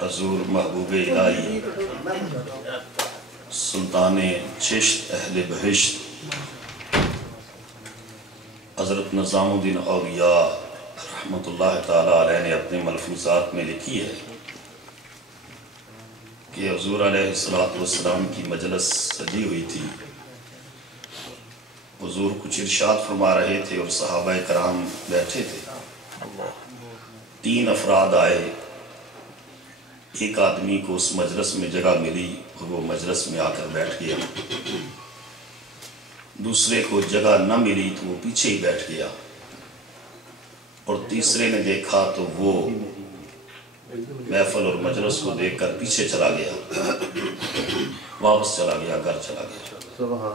حضور محبوب الہی سلطان چشت اہل بہشت حضرت نظام الدین اولیاء رحمت اللہ تعالیٰ علیہ نے اپنے ملفوظات میں لکھی ہے کہ حضور علیہ السلام کی مجلس سجی ہوئی تھی. حضور کچھ ارشاد فرما رہے تھے اور صحابہ کرام بیٹھے تھے. 3 افراد آئے. ایک آدمی کو اس مجلس میں جگہ ملی اور وہ مجلس میں آ کر بیٹھ گیا. دوسرے کو جگہ نہ ملی تو وہ پیچھے ہی بیٹھ گیا. اور تیسرے نے دیکھا تو وہ محفل اور مجلس کو دیکھ کر پیچھے چلا گیا, واپس چلا گیا, گھر چلا گیا.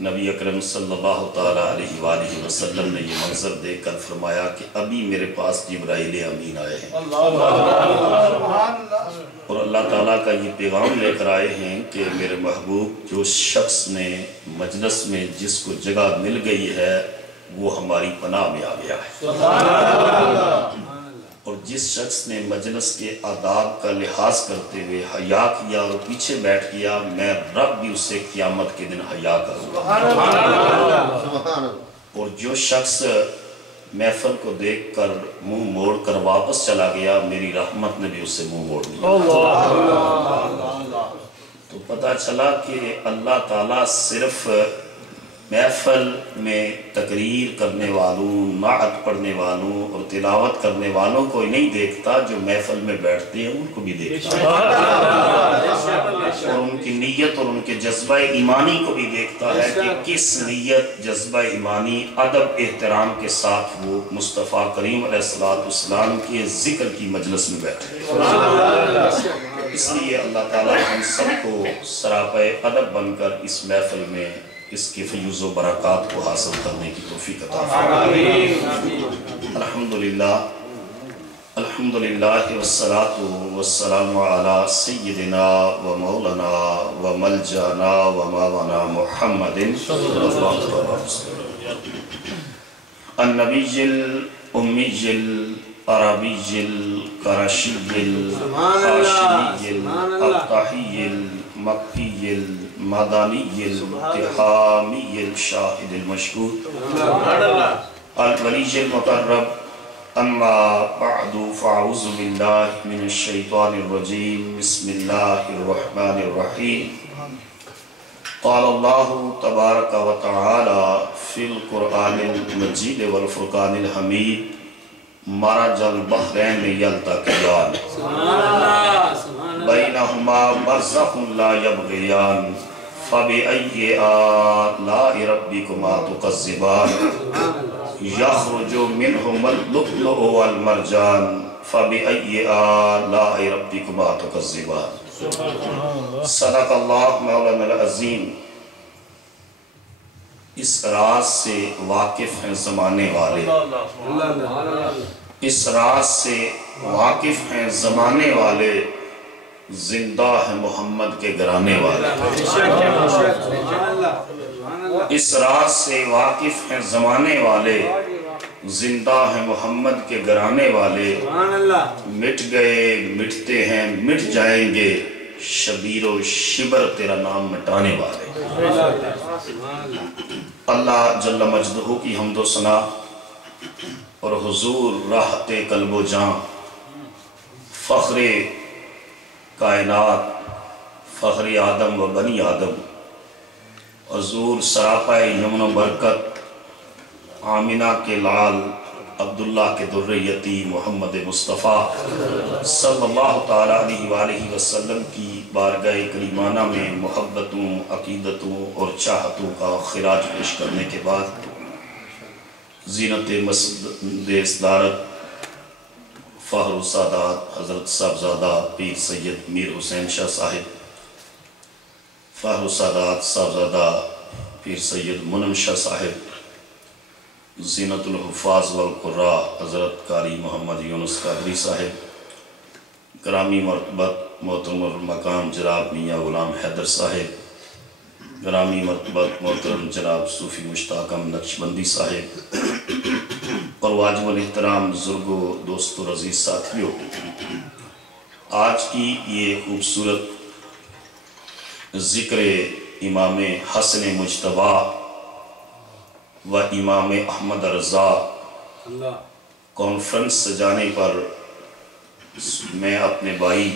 نبی اکرم صلی اللہ تعالیٰ علیہ وآلہ وسلم نے یہ منظر دیکھ کر فرمایا کہ ابھی میرے پاس جبرائیل امین آئے ہیں اور اللہ تعالیٰ کا یہ پیغام لے کر آئے ہیں کہ میرے محبوب جو شخص نے مجلس میں جس کو جگہ مل گئی ہے وہ ہماری پناہ میں آ گیا ہے, اور جس شخص نے مجلس کے آداب کا لحاظ کرتے ہوئے حیا کیا اور پیچھے بیٹھ گیا, میں رب بھی اسے قیامت کے دن حیا کروں گا. اور جو شخص محفل کو دیکھ کر منہ موڑ کر واپس چلا گیا, میری رحمت نے بھی اسے منہ موڑ دیا. تو پتہ چلا کہ اللہ تعالیٰ صرف محفل میں تقریر کرنے والوں, نعت پڑھنے والوں اور تلاوت کرنے والوں کو نہیں دیکھتا, جو محفل میں بیٹھتے ہیں ان کو بھی دیکھتا ہے, اور ان کی نیت اور ان کے جذبہ ایمانی کو بھی دیکھتا ہے کہ کس نیت, جذبہ ایمانی, ادب احترام کے ساتھ وہ مصطفیٰ کریم علیہ السلام کے ذکر کی مجلس میں بیٹھے. اس لیے اللہ تعالیٰ ہم سب کو سراپے ادب بن کر اس محفل میں اس کے فیوز و برکات کو حاصل کرنے کی توفیق عطا فرمائے. الحمدللہ الحمدللہ والصلاة والسلام علی سیدنا و مولانا و ملجانا و ماوانا محمد صلی اللہ علیہ وسلم النبی الامی العربی القرشی الحاشمی الطاحی المکی المدنی التحامی الشاہد المشہود الولی المقرب. اما بعد فاعوذ باللہ من الشیطان الرجیم. بسم اللہ الرحمن الرحیم. قال اللہ تبارک و تعالی فی القرآن المجید والفرقان الحمید مرج البحرین یلتقیان بینہما برزخ لا یبغیان فبأی آلاء ربکما تکذبان یخرج منہما اللؤلؤ والمرجان فبأی آلاء ربکما تکذبان. صدق اللہ مولانا العظیم. اس راز سے واقف ہیں زمانے والے, اس راز سے واقف ہیں زمانے والے, زندہ ہے محمد کے گھرانے والے. اس راز سے واقف ہیں زمانے والے, زندہ ہیں محمد کے گھرانے والے. مٹ گئے مٹتے ہیں مٹ جائیں گے, شبیر و شبر تیرا نام مٹانے والے. اللہ جل مجدہ کی حمد و ثنا اور حضور راحت قلب و جاں, فخر کائنات, فخر آدم و بنی آدم, حضور سراپا یمن و برکت, آمنہ کے لال, عبداللہ کے در یتیم محمد مصطفیٰ صلی اللہ تعالیٰ علیہ وآلہ وسلم کی بارگاہ کریمانہ میں محبتوں, عقیدتوں اور چاہتوں کا خراج پیش کرنے کے بعد زینت مسجد صدارت فخر السادات حضرت صاحبزادہ پیر سید میر حسین شاہ صاحب, فخر السادات صاحبزادہ پیر سید منم شاہ صاحب, زینت الحفاظ والقراء حضرت قاری محمد یونس قادری صاحب, گرامی مرتبت محترم المقام جناب میاں غلام حیدر صاحب, گرامی مرتبت محترم جناب صوفی مشتاق نقشبندی صاحب اور واجب الاحترام بزرگوں، دوستوں، عزیز ساتھیوں، آج کی یہ خوبصورت ذکر امام حسن مجتبی و امام احمد رضا کانفرنس سجانے پر میں اپنے بھائی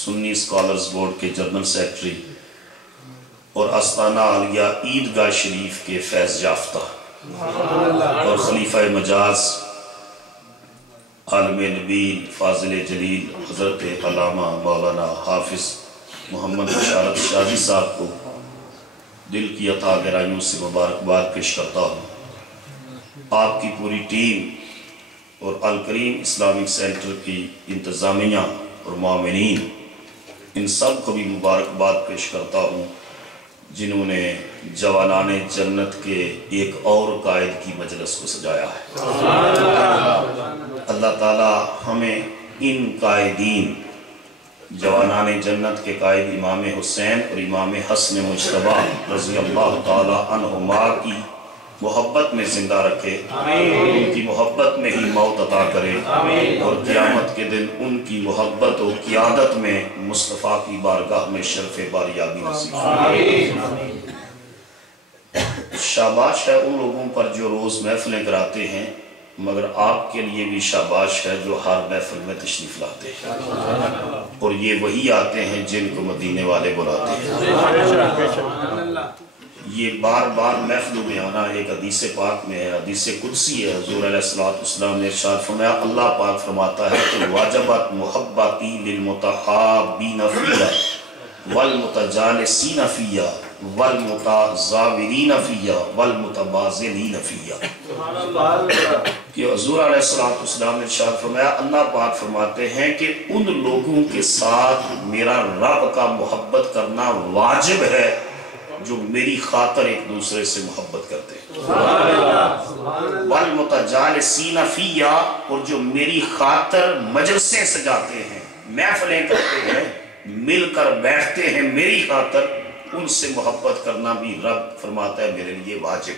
سنی اسکالرز بورڈ کے جنرل سیکرٹری اور استانہ عالیہ عیدگاہ شریف کے فیض یافتہ اور خلیفہ مجاز عالم نبیل فاضل جلیل حضرت علامہ مولانا حافظ محمد بشارت شاہی صاحب کو دل کی عطا گہرائیوں سے مبارکباد پیش کرتا ہوں۔ آپ کی پوری ٹیم اور الکریم اسلامک سینٹر کی انتظامیہ اور معاونین، ان سب کو بھی مبارکباد پیش کرتا ہوں جنہوں نے جوانان جنت کے ایک اور قائد کی مجلس کو سجایا ہے۔ اللہ تعالی ہمیں ان قائدین جوانان جنت کے قائد امام حسین اور امام حسن مجتبی رضی اللہ تعالی عنہما کی محبت میں زندہ رکھے، ان کی محبت میں ہی موت عطا کرے، اور قیامت کے دن ان کی محبت و قیادت میں مصطفیٰ کی بارگاہ میں شرف باریابی نصیب فرمائے۔ شاباش ہے ان لوگوں پر جو روز محفلیں کراتے ہیں، مگر آپ کے لیے بھی شاباش ہے جو ہر محفل میں تشریف لاتے ہیں، اور یہ وہی آتے ہیں جن کو مدینے والے بلاتے ہیں۔ یہ بار بار محفلوں میں آنا ایک حدیث پاک میں ہے، حدیث قدسی ہے۔ حضور علیہ السلام نے ارشاد فرمایا، اللہ پاک فرماتا ہے کہ واجبت محبتی للمتحابین فیہ والمتجالسین فیہ والمتزاورین فیہ والمتبازلین فیہ، کہ حضور علیہ السلام نے ارشاد فرمایا، اللہ پاک فرماتے ہیں کہ ان لوگوں کے ساتھ میرا رب کا محبت کرنا واجب ہے جو میری خاطر ایک دوسرے سے محبت کرتے ہیں، والمتجالسین فیہ، اور جو میری خاطر مجلسیں سجاتے ہیں، محفلیں کرتے ہیں، مل کر بیٹھتے ہیں میری خاطر، ان سے محبت کرنا بھی رب فرماتا ہے میرے لیے واجب۔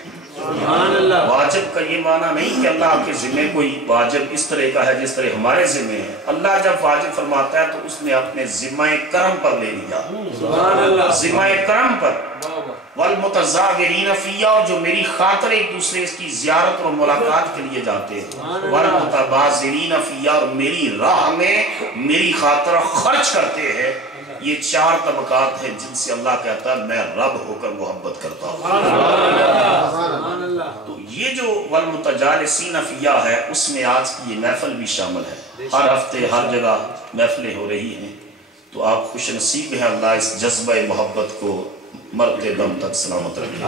واجب کا یہ معنی نہیں کہ اللہ کے ذمہ کوئی واجب اس طرح کا ہے جس طرح ہمارے ذمہ ہے۔ اللہ جب واجب فرماتا ہے تو اس نے اپنے ذمہ کرم پر لے لیا، ذمہ کرم پر۔ والمتزاورین فیہ، اور جو میری خاطر ایک دوسرے کی زیارت اور ملاقات کے لیے جاتے ہیں، والمتبازلین فیہ، اور میری راہ میں میری خاطر خرچ کرتے ہیں۔ یہ چار طبقات ہیں جن سے اللہ کہتا ہے میں رب ہو کر محبت کرتا ہوں۔ تو یہ جو والمتجالسین فیہ ہے، اس میں آج کی یہ محفل بھی شامل ہے۔ ہر ہفتے ہر جگہ محفلیں ہو رہی ہیں، تو آپ خوش نصیب ہیں، اللہ اس جذبہ محبت کو مرتے دم تک سلامت رکھے۔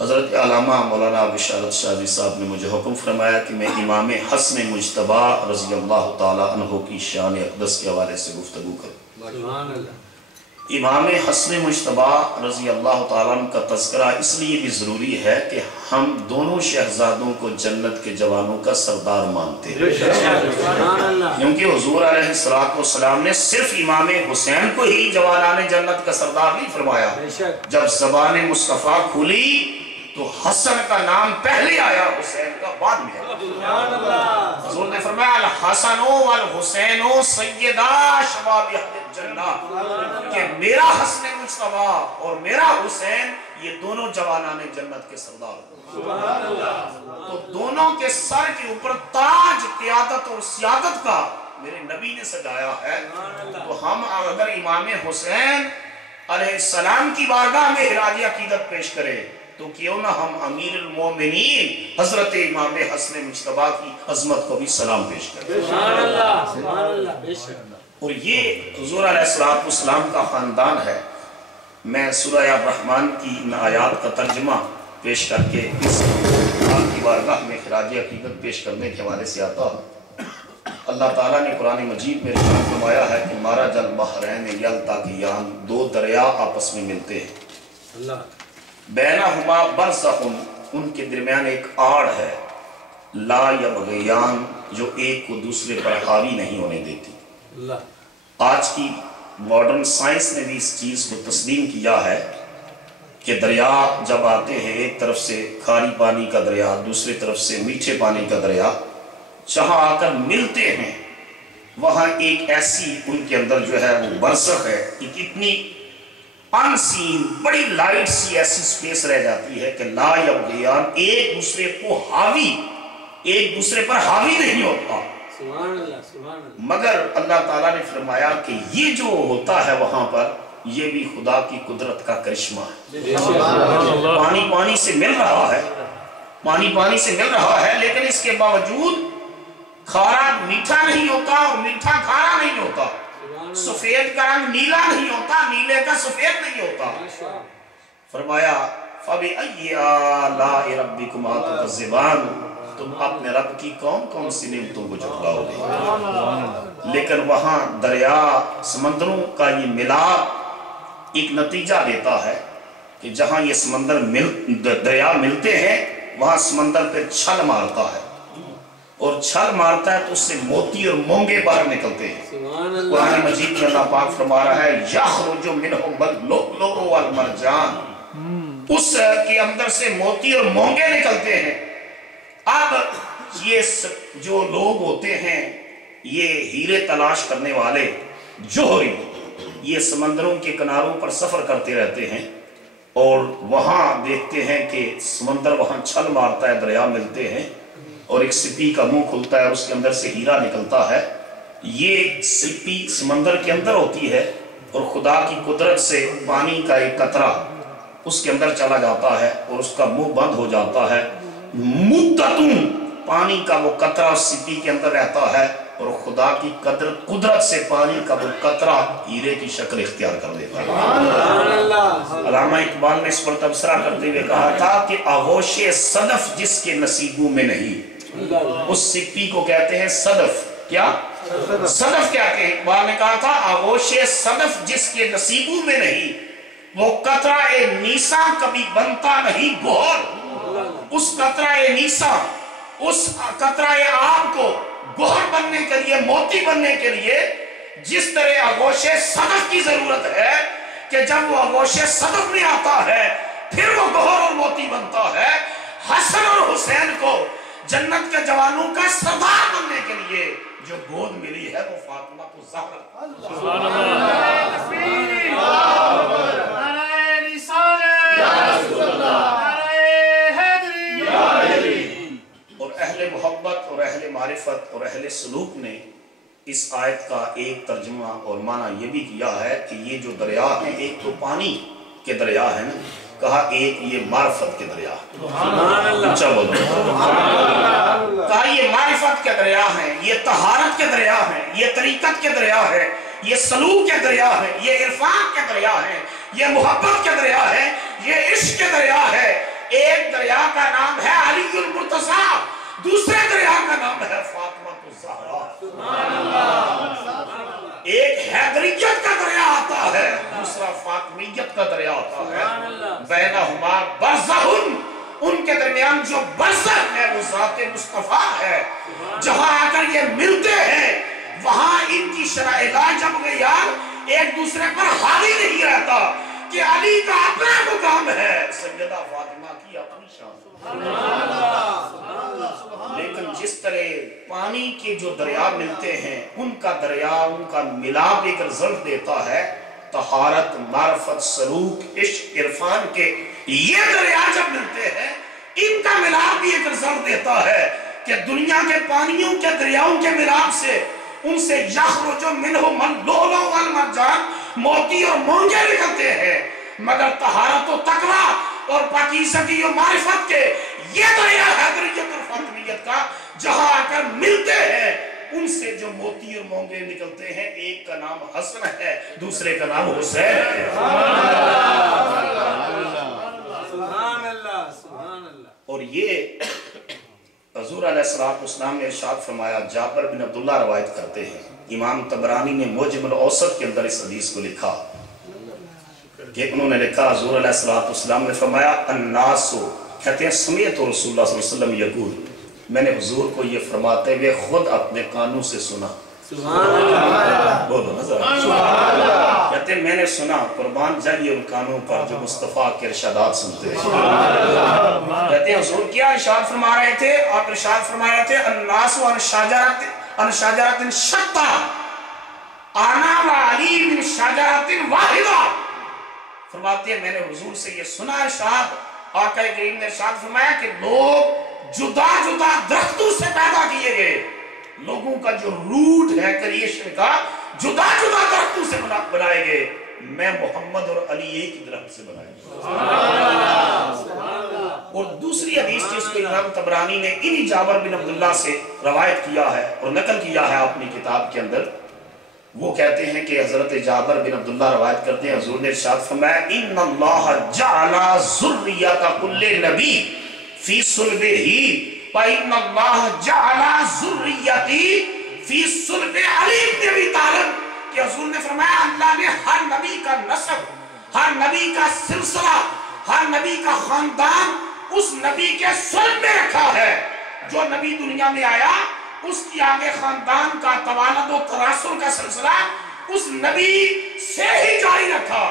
حضرت علامہ مولانا بشارت شاہی صاحب نے مجھے حکم فرمایا کہ میں امام حسن مجتبی رضی اللہ تعالی عنہ کی شان اقدس کے حوالے سے گفتگو کروں۔ امام حسن مجتبی رضی اللہ تعالیٰ عنہ کا تذکرہ اس لیے بھی ضروری ہے کہ ہم دونوں شہزادوں کو جنت کے جوانوں کا سردار مانتے ہیں، کیونکہ حضور علیہ السلام نے صرف امام حسین کو ہی جوانان جنت کا سردار نہیں فرمایا۔ جب زبان مصطفیٰ کھلی تو حسن کا نام پہلے آیا، حسین کا بعد میں آیا۔ حضور نے فرمایا الحسن والحسین سیدا شباب اہل الجنہ، کہ میرا حسن مجتبی اور میرا حسین یہ دونوں جوانان جنت کے سردار ہیں۔ تو دونوں کے سر کے اوپر تاج قیادت اور سیادت کا میرے نبی نے سجایا ہے، تو ہم اگر امام حسین علیہ السلام کی بارگاہ میں خراج عقیدت پیش کریں تو کیوں نہ ہم امیر المومنین حضرت امام حسن مجتبی کی عظمت کو بھی سلام پیش کریں۔ اور یہ حضور علیہ السلام کا خاندان ہے۔ میں سورہ الرحمن کی ان آیات کا ترجمہ پیش کر کے اس آپ کی بارگاہ میں خراج عقیدت پیش کرنے کے حوالے سے آتا ہوں۔ اللہ تعالیٰ نے قرآن مجید میں ارشاد فرمایا ہے کہ مرج البحرین یلتقیان، دو دریا آپس میں ملتے ہیں، بینہما برزخ، ان کے درمیان ایک آڑ ہے، لا یبغیان، جو ایک کو دوسرے پر حاوی نہیں ہونے دیتی۔ آج کی ماڈرن سائنس نے بھی اس چیز کو تسلیم کیا ہے کہ دریا جب آتے ہیں، ایک طرف سے کھاری پانی کا دریا، دوسری طرف سے میٹھے پانی کا دریا، جہاں آ کر ملتے ہیں وہاں ایک ایسی ان کے اندر جو ہے وہ برزخ ہے، ایک اتنی ان سین بڑی لائٹ سی ایسی سپیس رہ جاتی ہے کہ لا یبغیان، ایک دوسرے کو حاوی، ایک دوسرے پر حاوی نہیں ہوتا۔ سبحان اللہ سبحان اللہ۔ مگر اللہ تعالیٰ نے فرمایا کہ یہ جو ہوتا ہے وہاں پر، یہ بھی خدا کی قدرت کا کرشمہ ہے۔ پانی پانی سے مل رہا ہے، پانی پانی سے مل رہا ہے، لیکن اس کے باوجود کھارا میٹھا نہیں ہوتا اور میٹھا کھارا نہیں ہوتا، سفید کا رنگ نیلا نہیں ہوتا، نیلے کا سفید نہیں ہوتا۔ فرمایا فَبِأَيِّ آلَاءِ رَبِّكُمَا تُكَذِّبَانِ، تم اپنے رب کی کون کون سی نعمتوں کو جھٹلاؤ گے۔ لیکن وہاں دریا سمندروں کا یہ ملاپ ایک نتیجہ دیتا ہے کہ جہاں یہ سمندر دریا ملتے ہیں وہاں سمندر پہ چھل مارتا ہے، اور چھل مارتا ہے تو اس سے موتی اور مونگے باہر نکلتے ہیں۔ قرآن مجید میں اللہ پاک فرما رہا ہے یخرج منہ اللؤلؤ والمرجان، اس کے اندر سے موتی اور مونگے نکلتے ہیں۔ اب یہ جو لوگ ہوتے ہیں، یہ ہیرے تلاش کرنے والے جوہری، یہ سمندروں کے کناروں پر سفر کرتے رہتے ہیں اور وہاں دیکھتے ہیں کہ سمندر وہاں چھل مارتا ہے، دریا ملتے ہیں اور ایک سپی کا منہ کھلتا ہے، اس کے اندر سے ہیرا نکلتا ہے۔ یہ سپی سمندر کے اندر ہوتی ہے اور خدا کی قدرت سے پانی کا ایک قطرہ اس کے اندر چلا جاتا ہے اور اس کا منہ بند ہو جاتا ہے، مدتوں پانی کا وہ قطرہ سپی کے اندر رہتا ہے اور خدا کی قدرت سے پانی کا وہ قطرہ ہیرے کی شکل اختیار کر دیتا ہے۔ علامہ اقبال نے اس پر تبصرہ کرتے ہوئے کہا تھا کہ آغوش صدف جس کے نصیبوں میں نہیں، اس سپی کو کہتے ہیں صدف۔ کیا؟ صدف کہتے ہیں۔ اقبال نے کہا تھا آغوش صدف جس کے نصیبوں میں نہیں، وہ قطرہ نیسا کبھی بنتا نہیں گوہر۔ اس قطرہ نیسا، اس قطرہ آب کو گوہر بننے کے لیے، موتی بننے کے لیے جس طرح آغوش صدف کی ضرورت ہے کہ جب وہ آغوش صدف میں آتا ہے پھر وہ گوہر اور موتی بنتا ہے، حسن اور حسین کو جنت کے جوانوں کا سردار بننے کے لیے جو گود ملی ہے وہ فاطمہ الزہرا۔ سبحان اور اہل محبت اور اہل معرفت اور اہل سلوک نے اس آیت کا ایک ترجمہ اور معنی یہ بھی کیا ہے کہ یہ جو دریا ہیں، ایک تو پانی کے دریا ہیں، کہا ایک یہ معرفت کے دریا ہے۔ اونچا بولو۔ کہا یہ معرفت کے دریا ہیں، یہ طہارت کے دریا ہیں، یہ طریقت کے دریا ہے، یہ سلوک کے دریا ہے، یہ عرفان کے دریا ہے، یہ محبت کے دریا ہے، یہ عشق کے دریا ہے۔ ایک دریا کا نام ہے علی المرتضیٰ، دوسرے دریا کا نام ہے فاطمہ الزہرا۔ ایک حیدریت کا دریا آتا ہے، دوسرا فاطمیت کا دریا آتا ہے۔ بینہما برزخ، ان کے درمیان جو برزخ ہے وہ ذات مصطفیٰ ہے۔ جہاں آ کر یہ ملتے ہیں وہاں ان کی شرح لا یبغیان ایک دوسرے پر حاوی نہیں رہتا کہ علی کا اپنا مقام ہے، سیدہ فاطمہ کی اپنی شان۔ لیکن جس طرح پانی کے جو دریا ملتے ہیں ان کا دریا، ان کا ملاپ ایک رزلٹ دیتا ہے طہارت، معرفت، سلوک، عشق، عرفان کے، یہ دریا جب ملتے ہیں ان کا ملاپ بھی ایک رزلٹ دیتا ہے کہ دنیا کے پانیوں کے دریاؤں کے ملاپ سے ان سے یخرج منہ اللؤلؤ والمرجان، موتی اور مونگے نکلتے ہیں، مگر طہارت و تقویٰ اور پاکیزگی و معرفت کے یہ دریا حیدریت اور فاطمیت کا جہاں آ کر ملتے ہیں ان سے جو موتی اور مونگے نکلتے ہیں، ایک کا نام حسن ہے، دوسرے کا نام حسین ہے۔ سبحان اللہ سبحان اللہ۔ اور یہ حضور علیہ السلام نے ارشاد فرمایا، جابر بن عبداللہ روایت کرتے ہیں، امام طبرانی نے معجم الاوسط کے اندر اس حدیث کو لکھا کہ انہوں نے لکھا حضور علیہ السلام نے فرمایا الناس، کہتے ہیں سمیت رسول اللہ صلی اللہ علیہ وسلم یقول، میں نے حضور کو یہ فرماتے ہوئے خود اپنے کانوں سے سنا بولو نظر کہتے ہیں میں نے سنا قربان جائیے ان کانوں پر جو مصطفیٰ کے ارشادات سنتے ہیں. کہتے ہیں حضور کیا ارشاد فرما رہے تھے؟ آپ ارشاد فرما رہے تھے الناس عن شجرۃ شتیٰ انا وعلی من شجرۃ واحدہ. فرماتے ہیں میں نے حضور سے یہ سنا ارشاد، آقا کریم نے ارشاد فرمایا کہ لوگ جدا جدا درختوں سے پیدا کیے گئے. لوگوں کا جو روٹ ہے کریشن کا جدا جدا درختوں سے بنائے گئے، میں محمد اور علی ایک درخت سے بنائے گئے. اور دوسری حدیث جس کو امام طبرانی نے انہی جابر بن عبداللہ سے روایت کیا ہے اور نقل کیا ہے اپنی کتاب کے اندر، وہ کہتے ہیں کہ حضرت جابر بن عبداللہ روایت کرتے ہیں حضور نے ارشاد فرمایا ان اللہ جعل ذریۃ کل نبی فی صلبہ وَإِنَّ اللَّهَ جَعَلَ ذُرِّيَّتِي فِي صُلْبِ عَلِي بْنِ أَبِي طالب. کہ حضور نے فرمایا اللہ نے ہر نبی کا نسب، ہر نبی کا سلسلہ، ہر نبی کا خاندان اس نبی کے صلب میں رکھا ہے. جو نبی دنیا میں آیا اس کی آگے خاندان کا توالد و تناسل کا سلسلہ اس نبی سے ہی جاری رکھا.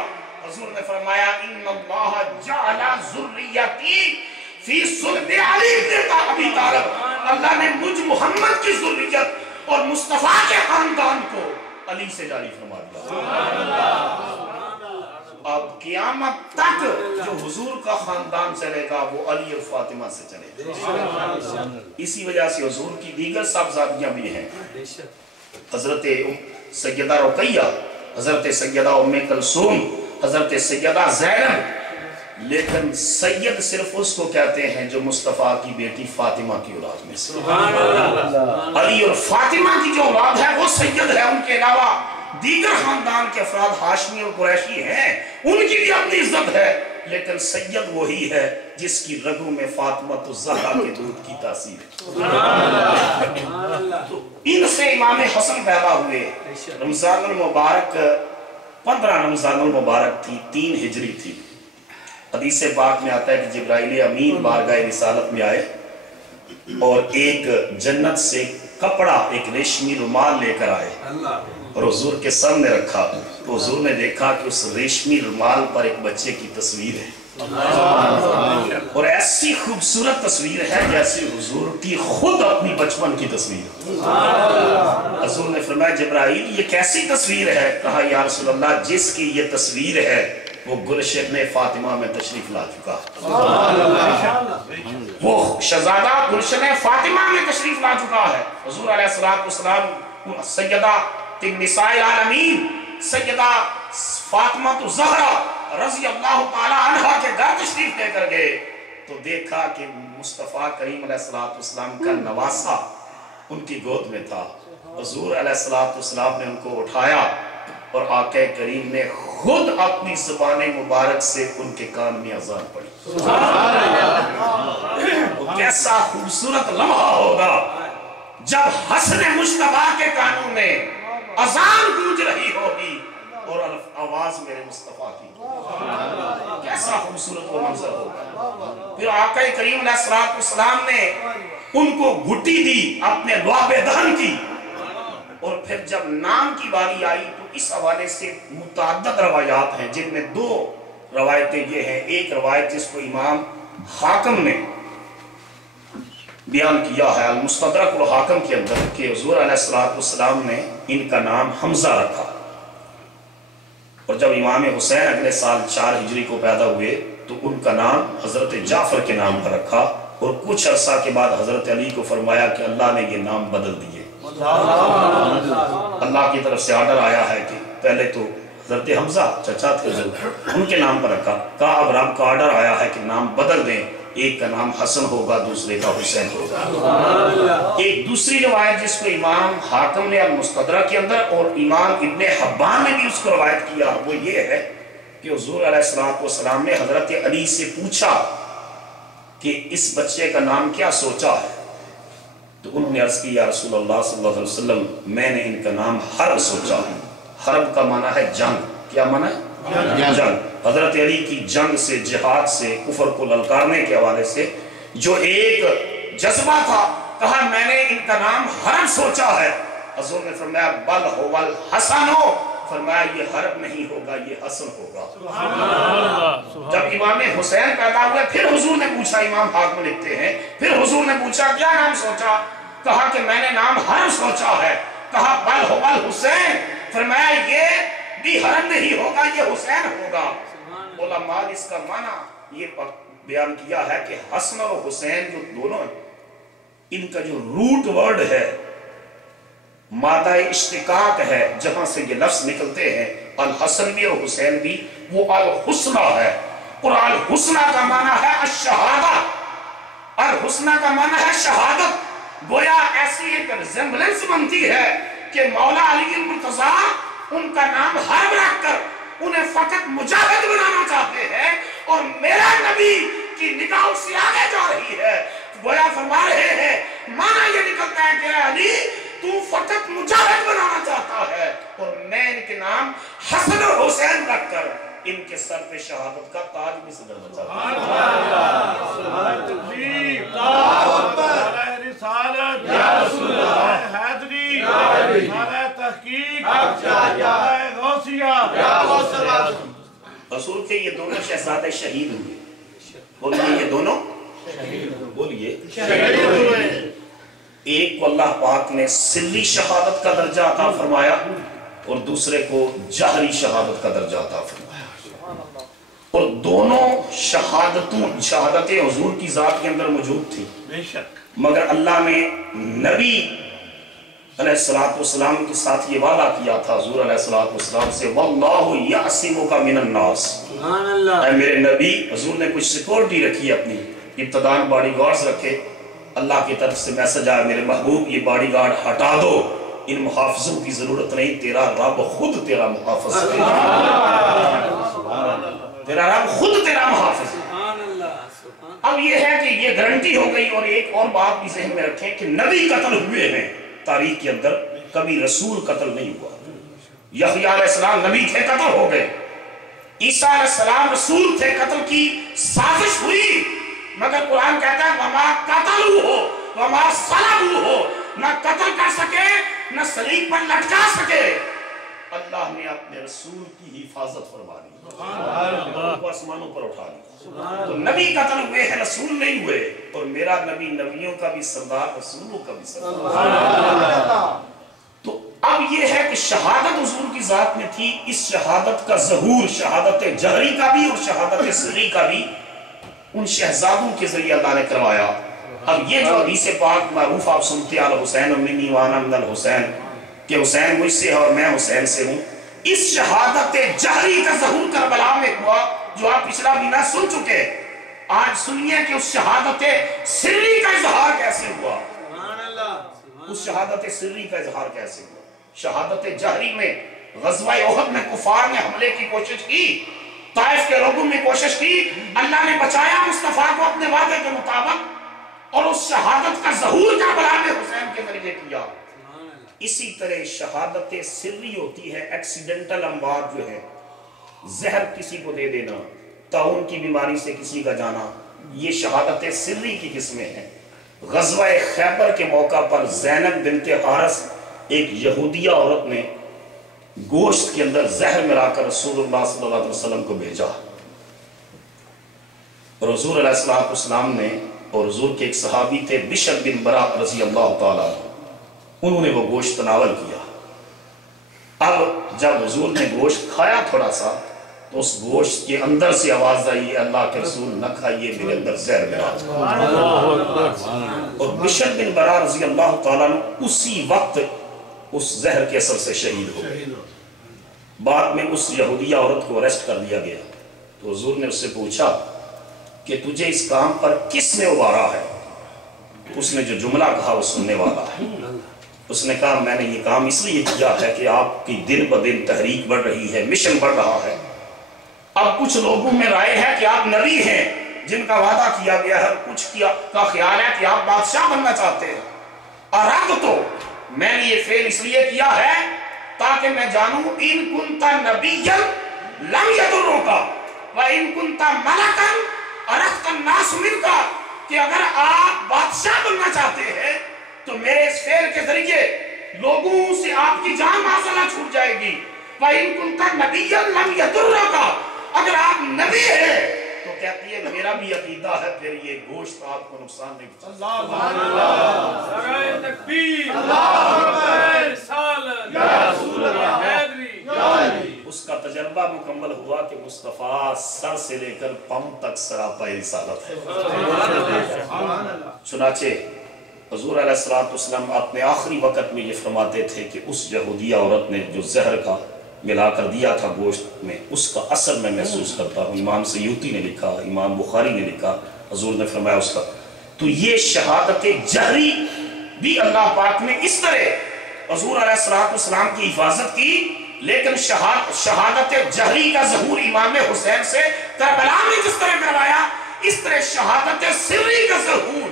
حضور نے فرمایا ان اللہ جعل ذُرِّيَّتِي فی صلب علی بن ابی طالب. اللہ نے مجھ محمد کی ذریت اور مصطفیٰ کے خاندان کو علی سے جاری فرما دیا. اب قیامت تک جو حضور کا خاندان چلے گا وہ علی اور فاطمہ سے چلے گا. اسی وجہ سے حضور کی دیگر صاحبزادیاں بھی ہیں، حضرت سیدہ رقیہ، حضرت سیدہ ام کلثوم، حضرت سیدہ زینب. لیکن سید صرف اس کو کہتے ہیں جو مصطفیٰ کی بیٹی فاطمہ کی اولاد میں سے. علی اور فاطمہ کی جو اولاد ہے وہ سید ہے. ان کے علاوہ دیگر خاندان کے افراد ہاشمی اور قریشی ہیں، ان کی بھی اپنی عزت ہے، لیکن سید وہی ہے جس کی رگوں میں فاطمہ الزہرا کے دودھ کی تاثیر ہے. ان سے امام حسن پیدا ہوئے. رمضان المبارک 15 رمضان المبارک تھی، 3 ہجری تھی. حدیث پاک میں آتا ہے کہ جبرائیل امین بارگاہ رسالت میں آئے اور ایک جنت سے کپڑا، ایک ریشمی رومال لے کر آئے اور حضور کے سامنے رکھا. تو حضور نے دیکھا کہ اس ریشمی رومال پر ایک بچے کی تصویر ہے اور ایسی خوبصورت تصویر ہے جیسے حضور کی خود اپنی بچپن کی تصویر. حضور نے فرمایا جبرائیل یہ کیسی تصویر ہے؟ کہا یا رسول اللہ جس کی یہ تصویر ہے وہ گلشن فاطمہ میں تشریف لا چکا. وہ شہزادہ گلشن فاطمہ میں تشریف لا چکا ہے. حضور علیہ السلام سیدہ نساء العالمین سیدہ فاطمہ الزہرا رضی اللہ تعالی عنہ کے گھر تشریف لے کر گئے تو دیکھا کہ مصطفیٰ کریم علیہ السلام کا نواسہ ان کی گود میں تھا. حضور علیہ السلام نے ان کو اٹھایا اور آقا کریم نے خود اپنی زبان مبارک سے ان کے کان میں اذان پڑھی. وہ کیسا خوبصورت لمحہ ہوگا جب حسن مجتبیٰ کے کانوں میں اذان گونج رہی ہوگی اور آواز میرے مصطفیٰ کی. کیسا خوبصورت وہ منظر ہوگا. پھر آقا کریم علیہ السلام نے ان کو گھٹی دی اپنے لعاب دہن کی. اور پھر جب نام کی باری آئی تو اس حوالے سے متعدد روایات ہیں جن میں 2 روایتیں یہ ہیں. ایک روایت جس کو امام حاکم نے بیان کیا ہے المستدرک الحاکم کے اندر کہ حضور علیہ السلام نے ان کا نام حمزہ رکھا اور جب امام حسین اگلے سال 4 ہجری کو پیدا ہوئے تو ان کا نام حضرت جعفر کے نام پر رکھا اور کچھ عرصہ کے بعد حضرت علی کو فرمایا کہ اللہ نے یہ نام بدل دیے. اللہ کی طرف سے آرڈر آیا ہے کہ پہلے تو حضرت حمزہ چچا تھے ان کے نام پر رکھا. کہا اب رب کا آرڈر آیا ہے کہ نام بدل دیں، ایک کا نام حسن ہوگا دوسرے کا حسین ہوگا. ایک دوسری روایت جس کو امام حاکم نے المستدرک کے اندر اور امام ابن حبان نے بھی اس کو روایت کیا وہ یہ ہے کہ حضور علیہ السلام نے حضرت علی سے پوچھا کہ اس بچے کا نام کیا سوچا ہے تو انہوں نے عرض کی یا رسول اللہ صلی اللہ علیہ وسلم میں نے ان کا نام حرب سوچا. حرب کا معنی ہے جنگ. کیا معنی ہے؟ جنگ. حضرت علی کی جنگ سے، جہاد سے، کفر کو للکارنے کے حوالے سے جو ایک جذبہ تھا، کہا میں نے ان کا نام حرب سوچا ہے. حضور نے فرمایا بل هو الحسن، فرمایا یہ حرب نہیں ہوگا، یہ حسن ہوگا۔ جب امام حسین پیدا ہوئے پھر حضور نے پوچھا، امام حاکم لکھتے ہیں، پھر حضور نے پوچھا کیا نام سوچا؟ کہا کہ میں نے نام حرب سوچا ہے۔ کہا بل هو الحسین، فرمایا یہ بھی حرب نہیں ہوگا، یہ حسین ہوگا۔ علماء نے اس کا معنی یہ بیان کیا ہے کہ حسن اور حسین جو دونوں ہیں، ان کا جو روٹ ورڈ ہے، مادہ اشتقاق ہے، جہاں سے یہ لفظ نکلتے ہیں، الحسن بھی اور حسین بھی، وہ الحسنہ ہے، اور الحسنہ کا معنی ہے الشہادہ، الحسنہ کا معنی ہے شہادت۔ گویا ایسی ایک ریزمبلنس بنتی ہے کہ مولا علی المرتضیٰ ان کا نام حرب رکھ کر انہیں فقط مجاہد بنانا چاہتے ہیں، اور میرا نبی کی نگاہ سے آگے جا رہی ہے۔ گویا فرما رہے ہیں معنی یہ نکلتا ہے کہ علی تو فقط مجاہد بنانا چاہتا ہے، اور میں ان کے نام حسن اور حسین رکھ کر ان کے سر پہ شہادت کا تاج بھی سجانا چاہتا ہوں۔ سبحان تکبیر، اللہ اکبر، رسالت یا رسول اللہ، حیدری یا تحقیق یا غوثیہ یا غوث اللہ۔ رسول کے یہ دونوں شہزادے شہید ہوئے، بولیے یہ دونوں بولیے شہید ہوئے۔ ایک کو اللہ پاک نے سری شہادت کا درجہ عطا فرمایا، اور دوسرے کو جہری شہادت کا درجہ عطا فرمایا، اور دونوں شہادتیں حضور کی ذات کے اندر موجود تھی، بے شک، مگر اللہ نے نبی علیہ السلام کے ساتھ یہ وعدہ کیا تھا حضور علیہ السلام سے، وَاللَّهُ يَعْصِمُكَ مِنَ النَّاسِ، سبحان اللہ، اے میرے نبی، حضور نے کچھ سیکورٹی رکھی اپنی، ابتدان باڈی گارڈز رکھے، اللہ کی طرف سے میسج آیا میرے محبوب یہ باڈی گارڈ ہٹا دو، ان محافظوں کی ضرورت نہیں، تیرا رب خود تیرا محافظ ہے، تیرا رب خود تیرا محافظ ہے۔ سبحان اللہ، اب یہ ہے کہ یہ گارنٹی ہو گئی، اور ایک اور بات بھی ذہن میں رکھیں کہ نبی قتل ہوئے ہیں تاریخ کے اندر، کبھی رسول قتل نہیں ہوا۔ یحییٰ علیہ السلام نبی تھے، قتل ہو گئے، عیسیٰ علیہ السلام رسول تھے، قتل کی سازش ہوئی، مگر قرآن کہتا ہے وَمَا قَتَلُوهُ وَمَا صَلَبُوهُ، نہ قتل کر سکے نہ صلیب پر لٹکا سکے، اللہ نے اپنے رسول کی حفاظت فرما دی، ان کو آسمانوں پر اٹھا لیا۔ تو نبی قتل ہوئے ہیں، رسول نہیں ہوئے، اور میرا نبی نبیوں کا بھی سردار، رسولوں کا بھی سردار۔ تو اب یہ ہے کہ شہادت حضور کی ذات میں تھی، اس شہادت کا ظہور شہادت جہری کا بھی اور شہادت سری کا بھی ان شہزادوں کے ذریعے اللہ نے کروایا۔ اب یہ جو حدیث پاک معروف آپ سنتے ہیں، الحسین منی وانا من الحسین، کہ حسین مجھ سے ہے اور میں حسین سے ہوں، اس شہادت جہری کا ظہور کربلا میں ہوا جو آپ پچھلا مہینہ سن چکے۔ آج سنیے کہ اس شہادت سری کا اظہار کیسے ہوا، سبحان اللہ، اس شہادت سری کا اظہار کیسے ہوا۔ شہادت جہری میں غزوہ احد میں کفار نے حملے کی کوشش کی، طائف کے لوگوں نے کوشش کی، اللہ نے بچایا مصطفیٰ کو اپنے وعدے کے مطابق، اور اس شہادت کا ظہور کربلا میں حسین کے ذریعے کیا۔ اسی طرح شہادت سری ہوتی ہے ایکسیڈنٹل اموات جو ہے، زہر کسی کو دے دینا، طاعون کی بیماری سے کسی کا جانا، یہ شہادت سری کی قسمیں ہیں۔ غزوہ خیبر کے موقع پر زینب بنت حارث ایک یہودیہ عورت نے گوشت کے اندر زہر ملا کر رسول اللہ صلی اللہ علیہ وسلم کو بھیجا، اور حضور علیہ السلام نے، اور حضور کے ایک صحابی تھے بشر بن برا رضی اللہ تعالیٰ عنہ، انہوں نے وہ گوشت تناول کیا۔ اب جب حضور نے گوشت کھایا تھوڑا سا، تو اس گوشت کے اندر سے آواز آئی اللہ کے رسول نہ کھائیے، میرے اندر زہر ملا۔ اور بشر بن برا رضی اللہ تعالیٰ عنہ اسی وقت اس زہر کے اثر سے شہید ہو گئے۔ بعد میں اس یہودیہ عورت کو اریسٹ کر دیا گیا، تو حضور نے اس سے پوچھا کہ تجھے اس کام پر کس نے ابھارا ہے؟ اس نے جو جملہ کہا وہ سننے والا ہے۔ اس نے کہا میں نے یہ کام اس لیے کیا ہے کہ آپ کی دن بدن تحریک بڑھ رہی ہے، مشن بڑھ رہا ہے، اب کچھ لوگوں میں رائے ہے کہ آپ نبی ہیں جن کا وعدہ کیا گیا ہے، کچھ کا خیال ہے کہ آپ بادشاہ بننا چاہتے ہیں، اور اب تو میں نے یہ فعل اس لیے کیا ہے تاکہ میں جانوں ان کنت نبیا لم یضرک وان کنت ملکا ارحت الناس منک، کہ اگر آپ بادشاہ بننا چاہتے ہیں تو میرے اس فعل کے ذریعے لوگوں سے آپ کی جان معاذاللہ چھوٹ جائے گی. وَإِن كُنْتَ نَبِيًّا لَمْ يَضُرَّكَ اگر آپ نبی ہیں تو کہتی ہے میرا بھی عقیدہ ہے پھر یہ گوشت آپ کو نقصان نہیں پہنچائے. سبحان اللہ. نعرہ تکبیر. اللہ اکبر. رسالت. یا رسول اللہ. حیدری. اس کا تجربہ مکمل ہوا کہ مصطفیٰ سر سے لے کر پاؤں تک سراپا رسالت ہے. چنانچہ حضور علیہ السلام اپنے آخری وقت میں یہ فرماتے تھے کہ اس یہودیہ عورت نے جو زہر کا ملا کر دیا تھا گوشت میں اس کا اثر میں محسوس کرتا ہوں. امام سیوطی نے لکھا, امام بخاری نے لکھا, حضور نے فرمایا اس کا. تو یہ شہادت جہری بھی اللہ پاک نے اس طرح حضور علیہ السلام کی حفاظت کی, لیکن شہادت جہری کا ظہور امام حسین سے کربلا میں جس طرح کروایا اس طرح شہادت سری کا ظہور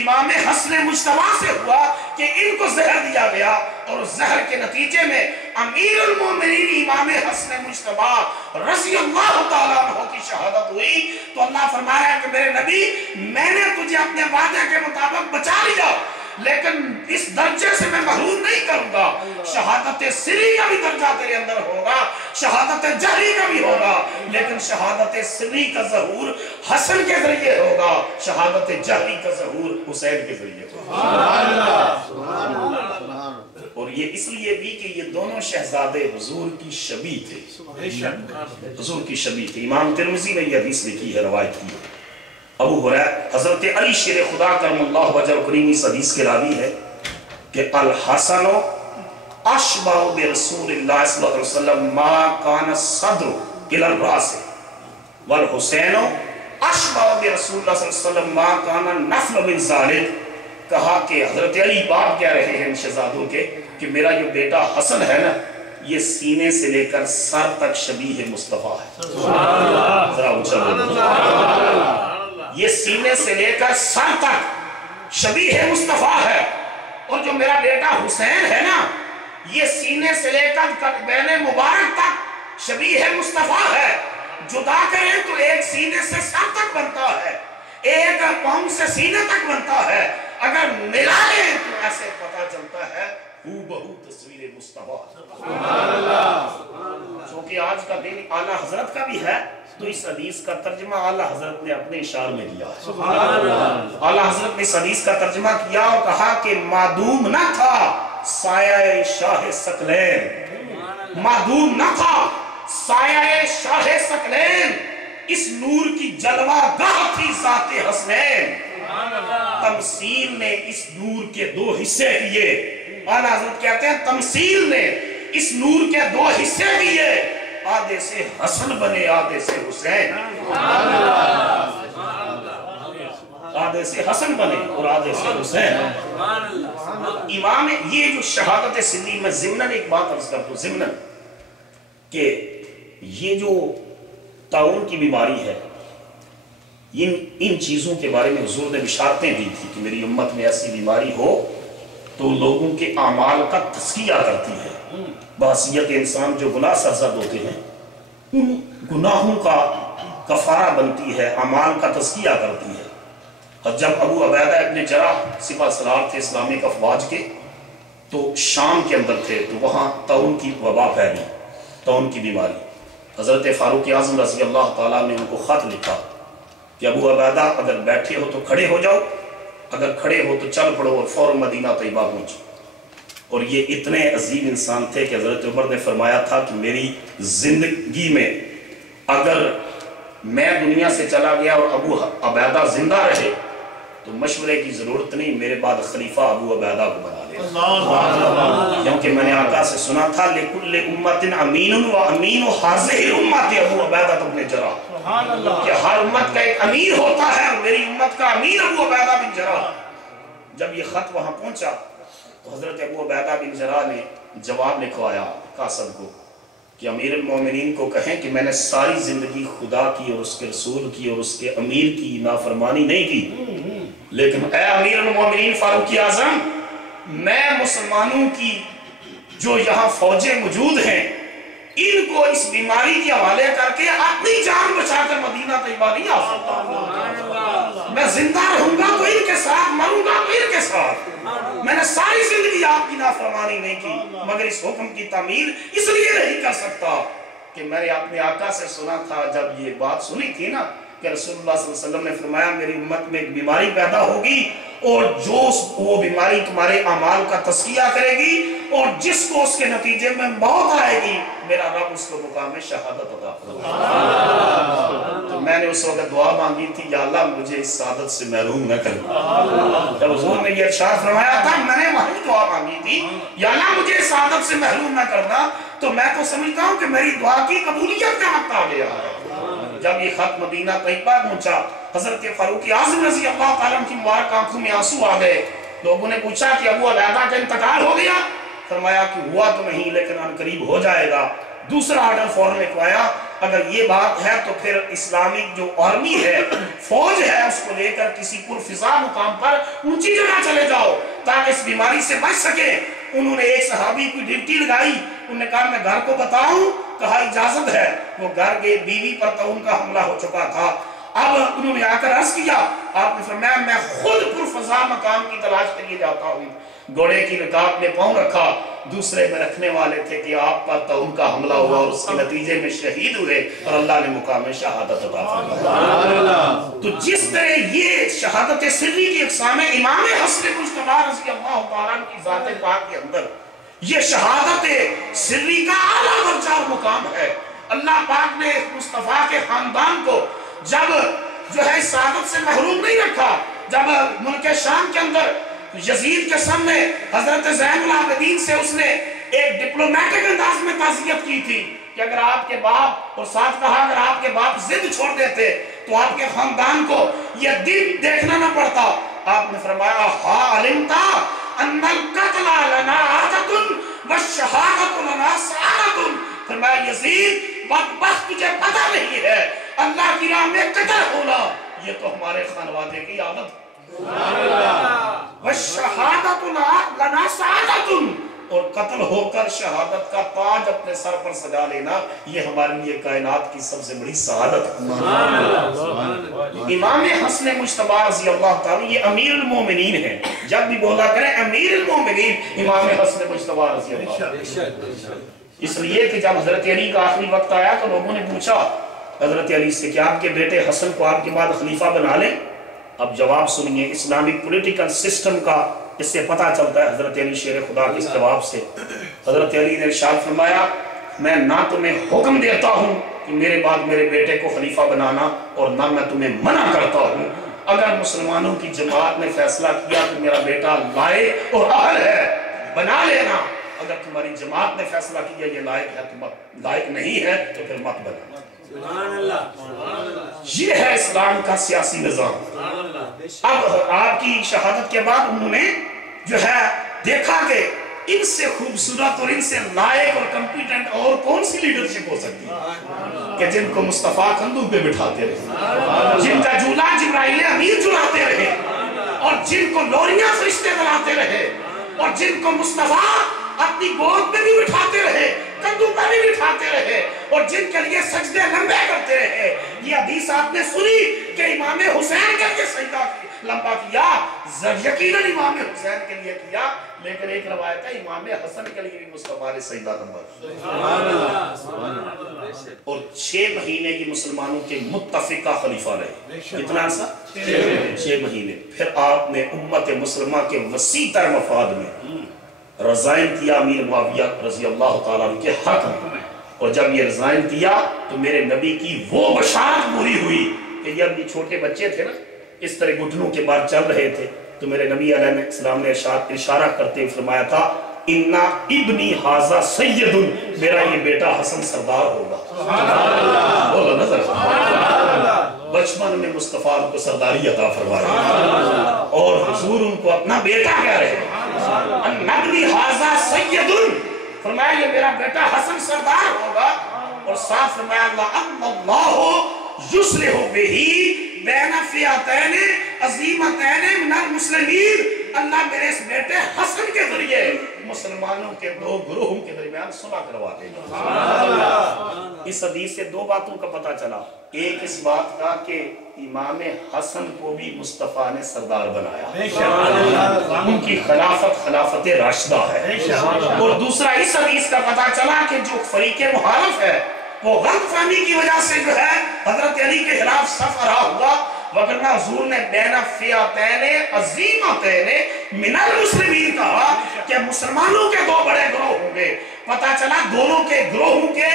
امام حسن مجتبیٰ سے ہوا کہ ان کو زہر دیا گیا اور زہر کے نتیجے میں امیر المومنین امام حسن مجتبیٰ رضی اللہ تعالیٰ عنہ کی شہادت ہوئی. تو اللہ فرمایا کہ میرے نبی میں نے تجھے اپنے وعدے کے مطابق بچا لیا لیکن اس درجے سے میں محروم نہیں کروں گا. شہادت سری کا بھی درجہ تیرے اندر ہوگا, شہادت جہری کا بھی ہوگا, لیکن شہادت سری کا ظہور حسن کے ذریعے ہوگا, شہادت جہری کا ظہور حسین کے ذریعے ہوگا. اور یہ اس لیے بھی کہ یہ دونوں شہزادے حضور کی شبیہ تھے, حضور کی شبیہ تھے. امام ترمذی نے یہ حدیث لکھی ہے, روایت کی ہے. ابو ہریرہ حضرت علی شیر خدا کرم اللہ وجہ کریم اس حدیث کے راوی ہے کہ الحسن اشبہ برسول اللہ صلی اللہ علیہ وسلم ما کان صدر الى الراس والحسین اشبہ برسول اللہ صلی اللہ علیہ وسلم ما کان نفل من ذالک. کہا کہ حضرت علی باپ کہہ رہے ہیں ان شہزادوں کے کہ میرا یہ بیٹا حسن ہے نا یہ سینے سے لے کر سر تک شبیہ مصطفیٰ ہے. ذرا اونچا بولو. یہ سینے سے لے کر سر تک شبیہ مصطفیٰ ہے, اور جو میرا بیٹا حسین ہے نا یہ سینے سے لے کر بین مبارک تک شبیہ مصطفیٰ ہے. جدا کریں تو ایک سینے سے سر تک بنتا ہے, ایک پاؤں سے سینے تک بنتا ہے, اگر ملا لیں تو ایسے پتا چلتا ہے ہو بہو تصویر مصطفیٰ. چونکہ آج کا دن اعلیٰ حضرت کا بھی ہے تو اس حدیث کا ترجمہ اعلیٰ حضرت نے اپنے اشعار میں کیا ہے. اعلیٰ حضرت نے اس حدیث کا ترجمہ کیا اور کہا کہ معدوم نہ تھا سایہ شاہ ثقلین, معدوم نہ تھا سایہ شاہ ثقلین, اس نور کی جلوہ گاہ تھی ذات حسنین. تمثیل نے اس نور کے دو حصے کیے. اعلیٰ حضرت کہتے ہیں تمثیل نے اس نور کے دو حصے کیے, آدھے سے حسن بنے آدھے سے حسین, آدھے سے حسن بنے اور آدھے سے حسین. امام یہ جو شہادت سری میں ضمناً ایک بات عرض کرتا ہوں ضمناً کہ یہ جو طاعون کی بیماری ہے ان چیزوں کے بارے میں حضور نے بشارتیں دی تھی کہ میری امت میں ایسی بیماری ہو تو لوگوں کے اعمال کا تزکیہ کرتی ہے. بحیثیت انسان جو گناہ سرزد ہوتے ہیں ان گناہوں کا کفارہ بنتی ہے, اعمال کا تزکیہ کرتی ہے. اور جب ابو عبیدہ ابن جراح سپہ سالار تھے اسلامی افواج کے تو شام کے اندر تھے تو وہاں طاعون کی وبا پھیلی, طاعون کی بیماری. حضرت فاروق اعظم رضی اللہ تعالیٰ نے ان کو خط لکھا کہ ابو عبیدہ اگر بیٹھے ہو تو کھڑے ہو جاؤ, اگر کھڑے ہو تو چل پڑو اور فوراً مدینہ طیبہ پہنچو. اور یہ اتنے عظیم انسان تھے کہ حضرت عمر نے فرمایا تھا کہ میری زندگی میں اگر میں دنیا سے چلا گیا اور ابو عبیدہ زندہ رہے تو مشورے کی ضرورت نہیں, میرے بعد خلیفہ ابو عبیدہ کو بنا لے. کیونکہ میں نے آقا سے سنا تھا لِكُلِّ أُمَّةٍ أَمِينٌ وَأَمِينُ هَذِهِ الْأُمَّةِ ابو عبیدہ بن جراح, کہ ہر امت کا ایک امیر ہوتا ہے اور میری امت کا امیر ابو عبیدہ بن جراح. جب یہ خط وہاں پہنچا تو حضرت ابو عبیدہ بن جراح نے جواب لکھوایا قاسم کو کہ امیر المومنین کو کہیں کہ میں نے ساری زندگی خدا کی اور اس کے رسول کی اور اس کے امیر کی نافرمانی نہیں کی, لیکن اے امیر المومنین فاروق اعظم میں مسلمانوں کی جو یہاں فوجیں موجود ہیں ان کو اس بیماری کے حوالے کر کے اپنی جان بچا کر مدینہ طیبہ نہیں آ سکتا. میں زندہ رہوں گا تو ان کے ساتھ، مروں گا تو ان کے ساتھ۔ میں نے ساری زندگی آپ کی نافرمانی نہیں کی، مگر اس حکم کی تعمیل اس لیے نہیں کر سکتا کہ میں نے اپنے آقا سے سنا تھا، جب یہ بات سنی تھی نا کہ رسول اللہ صلی اللہ علیہ وسلم نے فرمایا میری امت میں ایک بیماری پیدا ہوگی اور جو وہ بیماری تمہارے اعمال کا تزکیہ کرے گی اور جس کو اس کے نتیجے میں موت آئے گی میرا رب اس کو مقام شہادت عطا فرمائے۔ تو میں نے اس وقت دعا مانگی تھی، یا اللہ مجھے اس سعادت سے محروم نہ کر۔ جب حضور نے یہ ارشاد فرمایا تھا میں نے وہی دعا مانگی تھی، یا اللہ مجھے اس سعادت سے محروم نہ کرنا، تو میں تو سمجھتا ہوں کہ میری دعا کی قبولیت کا وقت آ گیا ہے۔ جب یہ خط مدینہ طیبہ پہنچا، حضرت فاروق اعظم رضی اللہ تعالیٰ عنہ کی مبارک آنکھوں میں آنسو آ گئے۔ لوگوں نے پوچھا کہ ابو عبیدہ کا انتقال ہو گیا؟ فرمایا کہ ہوا تو نہیں لیکن ان قریب ہو جائے گا۔ دوسرا آرڈر فوراً لکھوایا، اگر یہ بات ہے تو پھر اسلامی جو آرمی ہے، فوج ہے، اس کو لے کر کسی پرفضا مقام پر اونچی جگہ چلے جاؤ تاکہ اس بیماری سے بچ سکے۔ انہوں نے ایک صحابی کی ڈیوٹی لگائی، انہوں نے کہا میں گھر کو بتاؤں؟ کہا اجازت ہے۔ وہ گھر کے بیوی پر تو ان کا حملہ ہو چکا تھا۔ اب انہوں نے آ کر عرض کیا، آپ نے فرمایا میں خود پرفضا مقام کی تلاش کے لیے جاتا ہوں۔ گھوڑے کی رکاب میں پاؤں رکھا، دوسرے میں رکھنے والے تھے کہ آپ پر تو ان کا حملہ ہوا اور اس کے نتیجے میں شہید ہوئے اور اللہ نے مقام شہادت عطا فرمایا۔ تو جس طرح یہ شہادت سری کی اقسام امام حسن مجتبی رضی اللہ تعالیٰ عنہ کی ذات پاک کے اندر یہ شہادت سری کا اعلیٰ درجہ اور مقام ہے۔ اللہ پاک نے مصطفیٰ کے خاندان کو جب جو ہے سعادت سے محروم نہیں رکھا، جب ملک شام کے اندر یزید کے سامنے حضرت زین العابدین سے اس نے ایک ڈپلومیٹک انداز میں تعزیت کی تھی کہ اگر آپ کے باپ، اور ساتھ کہا اگر آپ کے باپ ضد چھوڑ دیتے تو آپ کے خاندان کو یہ دن دیکھنا نہ پڑتا۔ آپ نے فرمایا ہا علمتا ان القتل لنا عادت والشہادت لنا سعادت۔ فرمایا یزید بدبخت تجھے پتہ نہیں ہے، اللہ کی راہ میں قتل ہونا یہ تو ہمارے خانوادے کی عادت۔ وَالشَّهَادَةُ لَنَا سَعَادَةٌ، اور قتل ہو کر شہادت کا تاج اپنے سر پر سجا لینا یہ ہمارے لیے کائنات کی سب سے بڑی سعادت ہے۔ امام حسن مجتبی رضی اللہ تعالیٰ یہ امیر المومنین ہیں، جب بھی بولا کریں امیر المومنین امام حسن مجتبی رضی اللہ تعالیٰ۔ اس لیے کہ جب حضرت علی کا آخری وقت آیا تو لوگوں نے پوچھا حضرت علی سے کہ آپ کے بیٹے حسن کو آپ کے بعد خلیفہ بنا لیں؟ اب جواب سنیے اسلامک پولیٹیکل سسٹم کا، اس سے پتہ چلتا ہے حضرت علی شیر خدا کے اس جواب سے۔ حضرت علی نے ارشاد فرمایا میں نہ تمہیں حکم دیتا ہوں کہ میرے بعد میرے بیٹے کو خلیفہ بنانا اور نہ میں تمہیں منع کرتا ہوں۔ اگر مسلمانوں کی جماعت نے فیصلہ کیا کہ میرا بیٹا لائق اور اہل ہے بنا لینا، اگر تمہاری جماعت نے فیصلہ کیا یہ لائق ہے تو لائق نہیں ہے تو پھر مت بنانا۔ یہ ہے اسلام کا سیاسی نظام۔ اب آپ کی شہادت کے بعد انہوں نے جو ہے دیکھا کہ ان سے خوبصورت اور ان سے لائق اور کمپیٹنٹ اور کون سی لیڈرشپ ہو سکتی ہے کہ جن کو مصطفیٰ کندھوں پہ بٹھاتے رہے، جن کا جھولا جبرائیل امیر جھلاتے رہے، اور جن کو لوریاں فرشتے دلاتے رہے، اور جن کو مصطفیٰ اپنی گود میں بھی بٹھاتے رہے، کندھوں پر بھی بٹھاتے رہے، اور جن کے لیے سجدے لمبے کرتے رہے۔ یہ حدیث آپ نے سنی کہ امام حسین کے لیے سجدہ لمبا کیا، یقیناً امام حسین کے لیے کیا، لیکن ایک روایت ہے امام حسن کے لیے بھی مصطفیٰ نے سجدہ لمبا کیا۔ اور 6 مہینے کی مسلمانوں کے متفقہ خلیفہ رہے۔ کتنا عرصہ؟ 6 مہینے۔ پھر آپ نے امت مسلمہ کے وسیع تر مفاد میں رضائن کیا امیر معاویہ رضی اللہ تعالیٰ عنہ کے حق میں، اور جب یہ رضائن کیا تو میرے نبی کی وہ بشارت پوری ہوئی کہ جب یہ چھوٹے بچے تھے نا اس طرح گھٹنوں کے بعد چل رہے تھے تو میرے نبی علیہ السلام نے اشارہ کرتے ہوئے فرمایا تھا اِنَّا ابْنِي حَاذَا سَيِّدٌ، میرا یہ بیٹا حسن سردار ہوگا۔ بولو نظر بچپن میں مصطفیٰ کو سرداری عطا فرمایا اور حضور ان کو اپنا بیٹا کہہ رہے ہیں۔ اِنَّا حَاذَا سَيِّدٌ، فرمایا یہ میرا بیٹا حسن سردار ہوگا، اور ساتھ فرمایا اللَّهُ يُصْلِحُ بِهِ بَيْنَ فِئَتَيْنِ عَظِیمَتَيْنِ مِنَ الْمُسْلِمِینَ، اللہ میرے اس بیٹے حسن کے ذریعے مسلمانوں کے دو گروہوں کے درمیان صلح کروا دے گا۔ اس حدیث سے دو باتوں کا پتہ چلا، ایک اس بات کا کہ امام حسن کو بھی مصطفیٰ نے سردار بنایا، ان کی خلافت راشدہ ہے، اور دوسرا اس حدیث کا پتہ چلا کہ جو فریق مخالف ہے وہ غلط فہمی کی وجہ سے جو ہے حضرت علی کے خلاف صف رہا ہوا، وگرنہ حضور نے بین فئتین عظیمتین من المسلمین کہا کہ مسلمانوں کے دو بڑے گروہ ہوں گے۔ پتہ چلا دونوں کے گروہوں کے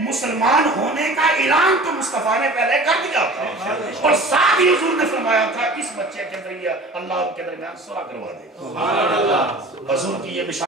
مسلمان ہونے کا اعلان تو مصطفیٰ نے پہلے کر دیا تھا، اور ساتھ ہی حضور نے فرمایا تھا اس بچے کے ذریعے اللہ ان کے درمیان صلح کروا دے گا۔ حضور کی یہ بشارت